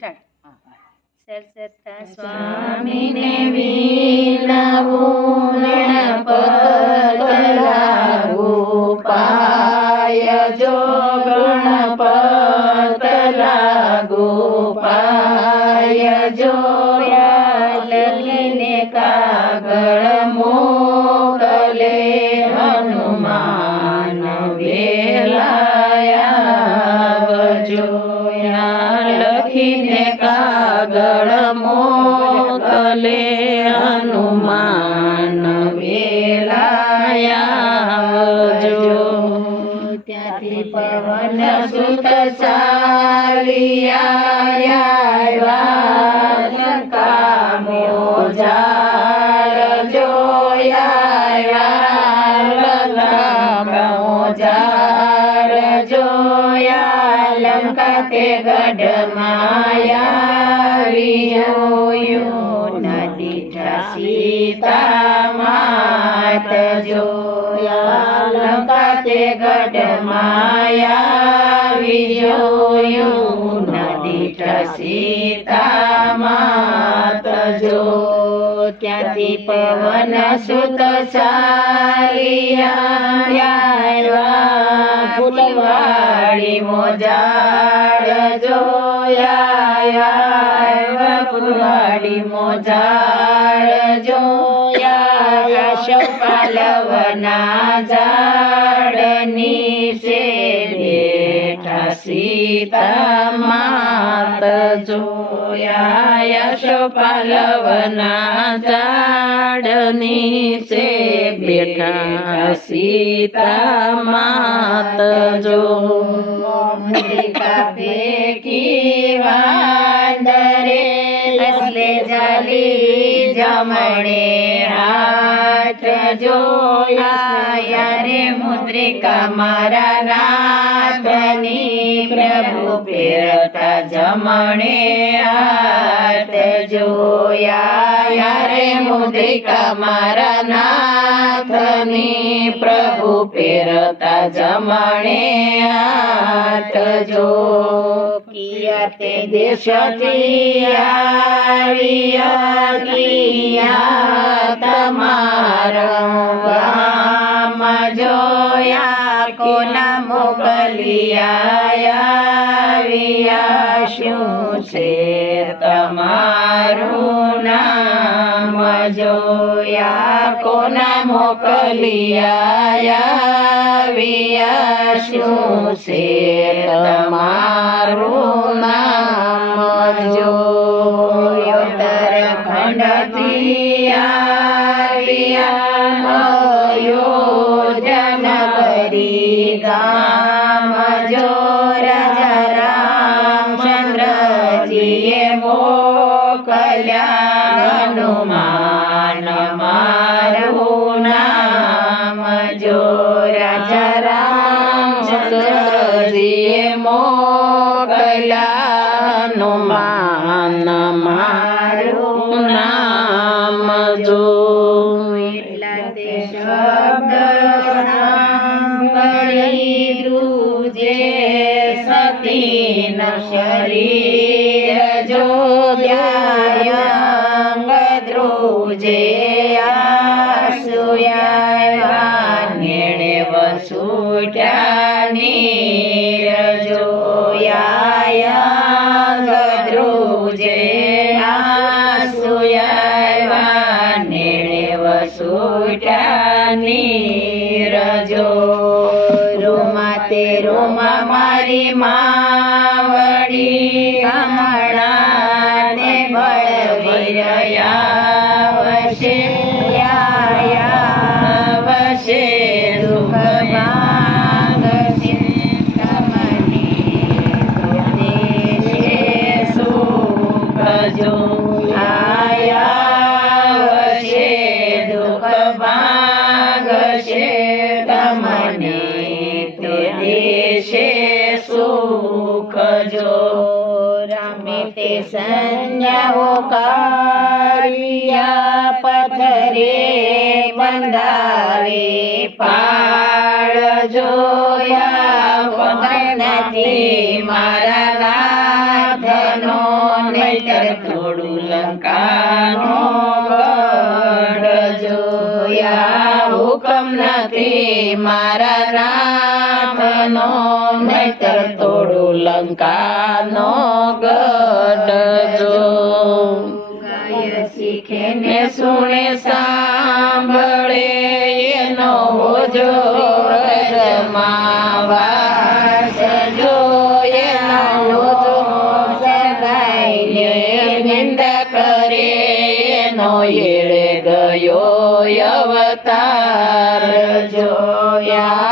સરસતા સ્વામીને વિનાવું ગણપત લાગુ પાય જો ગણપત લાગુ પાય જો લખીને કાગળ મોકલે હનુમાન વેલાયા લખીને કાગળ મોકલે હનુમાન વેલાયા ત્યાંથી પવન સુત ચાલિયા કામો ઝાડ જોયા લંકા તે ગઢમાયા નદી સીતા માત જોયા લંકા તે ગઢમાયા જોયું નદી સીતા માત જો ત્યાંથી પવન સુત ચાલિયા ફૂલવાડી મોજાડ જોયા ફૂલવાડી મોજાડ જોયા શપાલવના ઝાડ નીચે બેઠા સીતા માત જોયા યશપાલવના ઝાડ નીચે બેઠા સીતા માત જો ફેંકી વાંદરે લસલે જાલી જમણે હાથ જોયા યારે મુદ્રિકા મારા નાથની પ્રભુ ફેરતા જમણે હાથ જોયા યારે મુદ્રિકા મારા નાથની પ્રભુ ફેરતા જમણે હાથ જો કિયા તે દેશથી આવ્યા કિયા તમારા ગામ જોયા કોના મોકલિયા શું છે તમારું નામ જોયા કોના મોકલિયા શું છે તમારું નામ જોયો ઉત્તરાખંડથી આવ્યા અયોધ્યાનગરી ગામ જો રાજા રામચંદ્રજીએ મોકલ્યા હનુમાન મારું નામ જો રાજા રામચંદ્રજીએ મોકલ્યા હનુમાન મારું નામ જો એટલા તે શબ્દ સાંભળી ધ્રુજે સતીન શરીર જોયા ધ્રુજે આસુયા નેણે વસુટ્યા નીર જોયા ધ્રુજે આસુયા નેણે વસુટ્યા નીર જો રોમા તે રોમા મારી માવડી કમળા ને બળવીરયા વશે વશે સુખ માંગશે તમને સુખ જો વશે દુઃખ માંગશે તમને તો દેશે સુખ જો રામે તે સંજ્ઞાઓ કાઢ્યા પથરે બંધાવે પાળ જોયા વગર નથી મારા નાથનો ત્યારે થોડું લંકાનો ગઢ જોયા હુકમ નથી મારા નાથનો નહીતર થોડું લંકાનો ગઢ જો ગાય શીખે ને સુણે સાંભળે એનો હોજો વ્રજમાં વાસ જો એનો હોજો સગાઈને નિંદા કરે એનો એળે ગયો અવતાર જોયા